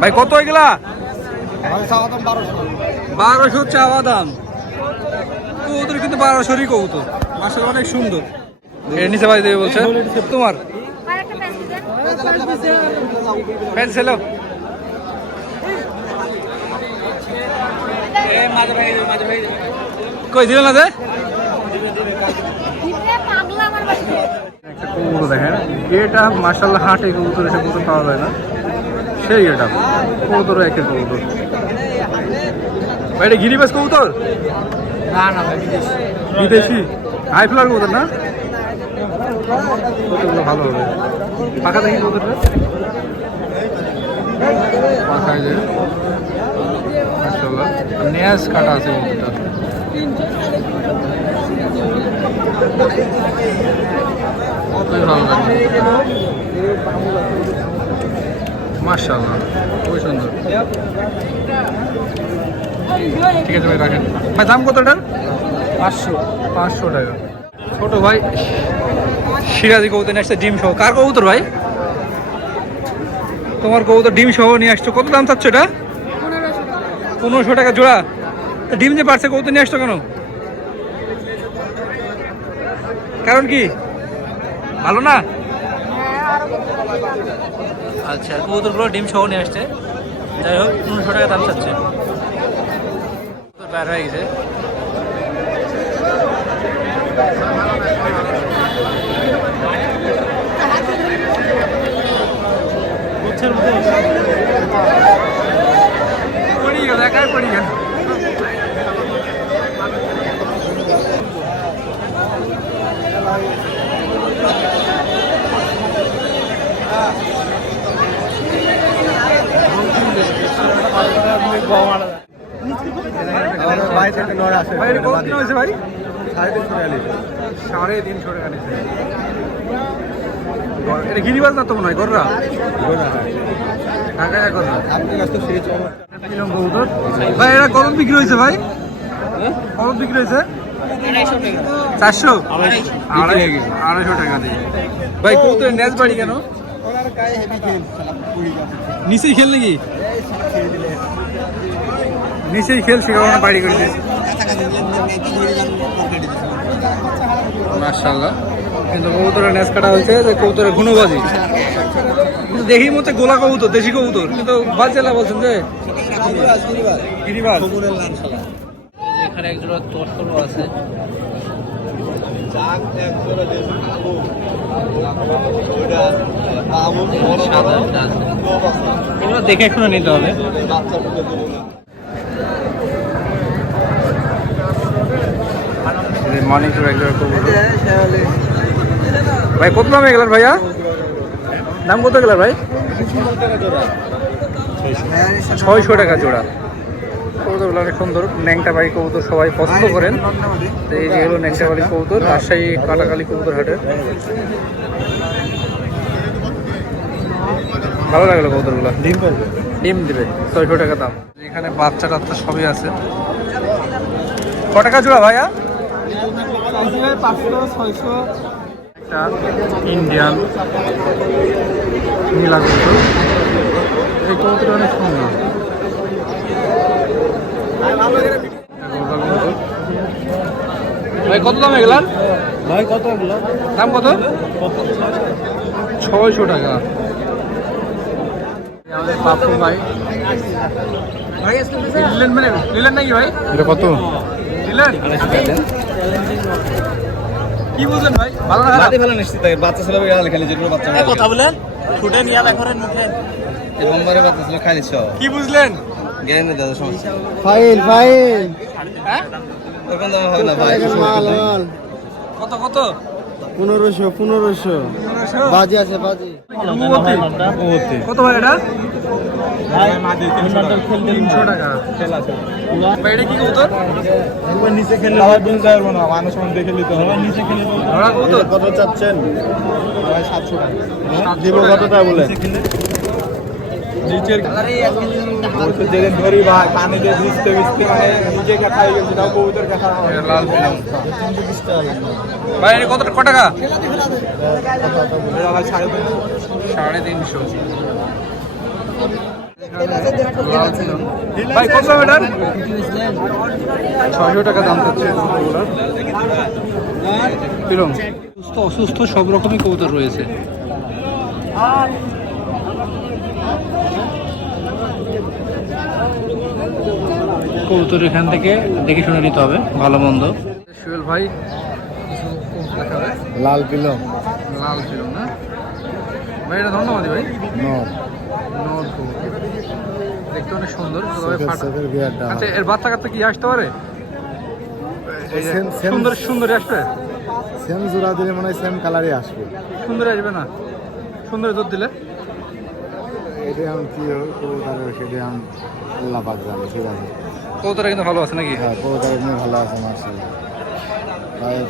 ভাই কত এগুলা? বারোশো। চাওয়া দাম। কবুতর কিন্তু বারোশোরই কবুতর। আসলে অনেক সুন্দর। এর নিচে ভাই দেবে বলছে। তোমার? পেন্সিল কই দিল না যে? একটা কবুতর দেখেন। এটা মার্শাল্লাহ হাটে কবুতর এসে কবুতর পাওয়া যায় না। সেই এটা কবুতর একের কবুতর। ভাই এটা গিরিবাস কবুতর? না না ভাই বিদেশ। বিদেশি? হাই ফ্লার কবুতর না? ভালো হবে। পাখা দেখি কবুতরটা। পাখা যে। নেয়াজ কাটা আছে কবুতরটা। কতই ভালো লাগে। মার্শাল্লাহ খুবই সুন্দর। ঠিক আছে ভাই রাখেন। ভাই দাম পাঁচশো। পাঁচশো টাকা। ছোট ভাই সিরাজি কবুতর নিয়ে আসছে ডিম সহ। কার কবুতর ভাই? তোমার কবুতর ডিম সহ নিয়ে আসছো। কত দাম চাচ্ছ এটা? পনেরোশো টাকা জোড়া। ডিম যে পারছে কবুতর নিয়ে আসছো কেন? কারণ কি? ভালো না? আচ্ছা কবুতরগুলো ডিম সহ নিয়ে আসছে। যাই হোক, পনেরোশো টাকা দাম চাচ্ছে। বের হয়ে গেছে। পড়িয়ে গেল গেল ভাই তিনশো টাকা এটা তো মনে হয় গররা কবুতর? ভাই এটা বিক্রি ভাই বিক্রি হয়েছে চারশো আড়াই- আড়াইশো টাকা দিয়ে ভাই কবুতরের ন্যাচ বাড়ি কেন নিচেই খেল নাকি নিচেই খেল সে কারণে বাড়ি করে দিয়েছে। মার্শাল্লাহ কিন্তু কবুতরের ন্যাচ কাটা হয়েছে যে কবুতরের গুণবাজি। কিন্তু দেখি মতো গোলা কবুতর দেশি কবুতর। কিন্তু বাচ্চালা বলছেন যে এখানে আছে। দেখে শুনে নিতে হবে। মর্নিং ভাই কত দাম এগুলার ভাইয়া? দাম কত গেলার ভাই? ছয়শো টাকা জোড়া। কবুতরগুলো অনেক সুন্দর। ন্যাংটা বাড়ি কবুতর সবাই পছন্দ করেন। তো এই যে ন্যাংটা বাড়ি কবুতর রাজশাহী কাটাকালি কবুতর হাটের। ভালো লাগল কবুতরগুলো ডিম ডিম দিবে ছয়শো টাকা দাম। এখানে বাচ্চা টাচ্চা সবই আছে। ক টাকা জোড়া ভাইয়া? পাঁচশো ছয়শো। একটা ইন্ডিয়ান নীলা কবুতর এই কবুতরটা অনেক সুন্দর ভাই কত দাম এগুলার ভাই কত এগুলো দাম কত? ছয়শো টাকা। আমাদের ভাই। ভাই নিলেন মানে নিলেন নাকি ভাই? এটা কত? নিলেন কি বুঝলেন ভাই? ভালো না বাতি ফেলে নিশ্চিত থাকে বাচ্চা ছেলে গেলে খেলে যেগুলো বাচ্চা কথা বলেন ফুটে নিয়ে দেখেন মুখে এই বোম্বারে বাচ্চা ছেলে খাই নিচ্ছ কি বুঝলেন? জ্ঞান দাদা সমস্যা ফাইল ফাইল। হ্যাঁ? ওরকম দাম হবে না ভাই মাল মাল কত কত? পনেরোশো পনেরোশো। বাজি আছে বাজি। কত ভাই এটা? তিনশো টাকা ভাই এটা কি কবুতর নিচে আবার না মানুষ মানুষ দেখে নিতে হবে নিচে খেলে ধরা কবুতর কত চাচ্ছেন সাতশো টাকা দিব কত টাকা বলে নিচের যেদিন ধরি ভাই পানি দিয়ে ভিজতে ভিজতে মানে নিজে খাই গেছে তাও কবুতর দেখা লাল ফিল্ম ভাই এটা কত ক টাকা? সাড়ে তিনশো। সাড়ে তিনশো। ভাই কত এটার? ছয়শো টাকা দাম চাচ্ছে কিরম? সুস্থ অসুস্থ সব রকমই কবুতর রয়েছে। কবুতর এখান থেকে দেখে শুনে নিতে হবে ভালো মন্দ। সুয়েল ভাই লাল পিলম লাল ছিল না? ভাই এটা ধন্যবাদ ভাই। দেখতে অনেক সুন্দর আচ্ছা এর বাচ্চা কাচ্চা কি আসতে পারে? same- সুন্দর আসবে? সেম জোড়া দিলে মনে হয় সেম কালারই আসবে। সুন্দরী আসবে না? সুন্দরী দুধ দিলে? এটা আমি কি কবুতরের সেটা আমি আল্লাহ পাক জানে ঠিক আছে। কিন্তু ভালো আছে নাকি? হ্যাঁ কবুতর এমনি ভালো আছে মার্শাল্লাহ